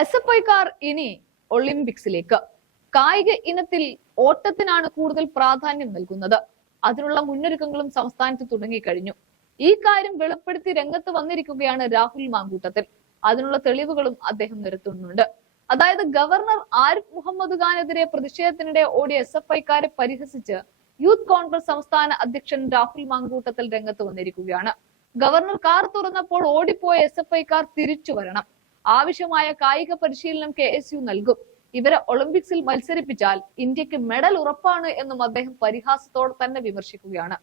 S F ഐക്കാർ ഇനി ഒളിമ്പിക്സിലേക്ക്. കായിക ഇനത്തിൽ ഓട്ടത്തിനാണ് കൂടുതൽ പ്രാധാന്യം നൽകുന്നത്. അതിനുള്ള മുന്നൊരുക്കങ്ങളും സംസ്ഥാനത്ത് തുടങ്ങിക്കഴിഞ്ഞു. ഈ കാര്യം വെളിപ്പെടുത്തി രംഗത്ത് വന്നിരിക്കുകയാണ് രാഹുൽ മാങ്കൂട്ടത്തിൽ. അതിനുള്ള തെളിവുകളും അദ്ദേഹം നിരത്തുന്നുണ്ട്. അതായത് ഗവർണർ ആരിഫ് മുഹമ്മദ് ഖാനെതിരെ പ്രതിഷേധത്തിനിടെ ഓടിയ എസ് എഫ് ഐക്കാരെ പരിഹസിച്ച് യൂത്ത് കോൺഗ്രസ് സംസ്ഥാന അധ്യക്ഷൻ രാഹുൽ മാങ്കൂട്ടത്തിൽ രംഗത്ത് വന്നിരിക്കുകയാണ്. ഗവർണർ കാർ തുറന്നപ്പോൾ ഓടിപ്പോയ എസ് എഫ് ഐക്കാർ തിരിച്ചു വരണം. ആവശ്യമായ കായിക പരിശീലനം കെ എസ് യു നൽകും. ഇവരെ ഒളിമ്പിക്സിൽ മത്സരിപ്പിച്ചാൽ ഇന്ത്യയ്ക്ക് മെഡൽ ഉറപ്പാണ് എന്നും അദ്ദേഹം പരിഹാസത്തോടെ തന്നെ വിമർശിക്കുകയാണ്.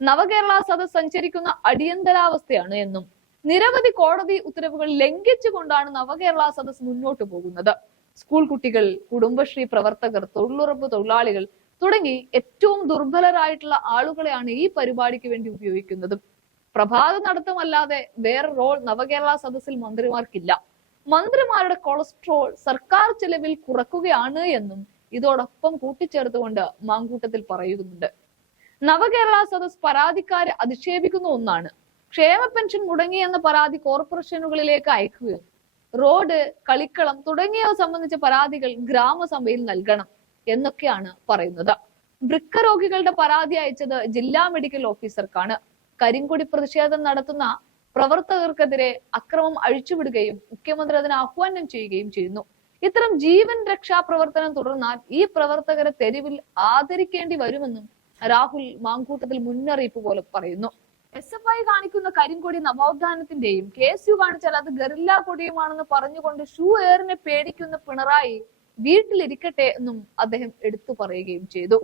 നവകേരള സദസ് സഞ്ചരിക്കുന്ന അടിയന്തരാവസ്ഥയാണ് എന്നും നിരവധി കോടതി ഉത്തരവുകൾ ലംഘിച്ചുകൊണ്ടാണ് നവകേരള സദസ് മുന്നോട്ട് പോകുന്നത്. സ്കൂൾ കുട്ടികൾ കുടുംബശ്രീ പ്രവർത്തകർ തൊഴിലുറപ്പ് തൊഴിലാളികൾ തുടങ്ങി ഏറ്റവും ദുർബലരായിട്ടുള്ള ആളുകളെയാണ് ഈ പരിപാടിക്ക് വേണ്ടി ഉപയോഗിക്കുന്നത്. പ്രഭാത നടത്തമല്ലാതെ വേറെ റോൾ നവകേരള സദസ്സിൽ മന്ത്രിമാർക്കില്ല. മന്ത്രിമാരുടെ കൊളസ്ട്രോൾ സർക്കാർ ചെലവിൽ കുറക്കുകയാണ് എന്നും ഇതോടൊപ്പം കൂട്ടിച്ചേർത്തുകൊണ്ട് മാങ്കൂട്ടത്തിൽ പറയുന്നുണ്ട്. നവകേരള സദസ് പരാതിക്കാരെ അധിക്ഷേപിക്കുന്ന ഒന്നാണ്. ക്ഷേമ പെൻഷൻ മുടങ്ങിയെന്ന പരാതി കോർപ്പറേഷനുകളിലേക്ക് അയക്കുകയും റോഡ് കളിക്കളം തുടങ്ങിയവ സംബന്ധിച്ച പരാതികൾ ഗ്രാമസഭയിൽ നൽകണം എന്നൊക്കെയാണ് പറയുന്നത്. വൃക്ക രോഗികളുടെ പരാതി അയച്ചത് ജില്ലാ മെഡിക്കൽ ഓഫീസർക്കാണ്. കരിങ്കൊടി പ്രതിഷേധം നടത്തുന്ന പ്രവർത്തകർക്കെതിരെ അക്രമം അഴിച്ചുവിടുകയും മുഖ്യമന്ത്രി അതിന് ആഹ്വാനം ചെയ്യുകയും ചെയ്യുന്നു. ഇത്തരം ജീവൻ രക്ഷാ പ്രവർത്തനം തുടർന്നാൽ ഈ പ്രവർത്തകരെ തെരുവിൽ ആദരിക്കേണ്ടി വരുമെന്നും രാഹുൽ മാങ്കൂട്ടത്തിൽ മുന്നറിയിപ്പ് പോലെ പറയുന്നു. എസ് എഫ് ഐ കാണിക്കുന്ന കരിങ്കൊടി നവോത്ഥാനത്തിന്റെയും കെ എസ് യു കാണിച്ചാൽ അത് ഗറില്ല കൊടിയുമാണെന്ന് പറഞ്ഞുകൊണ്ട് ഷൂ എയറിനെ പേടിക്കുന്ന പിണറായി വീട്ടിലിരിക്കട്ടെ എന്നും അദ്ദേഹം എടുത്തു പറയുകയും ചെയ്തു.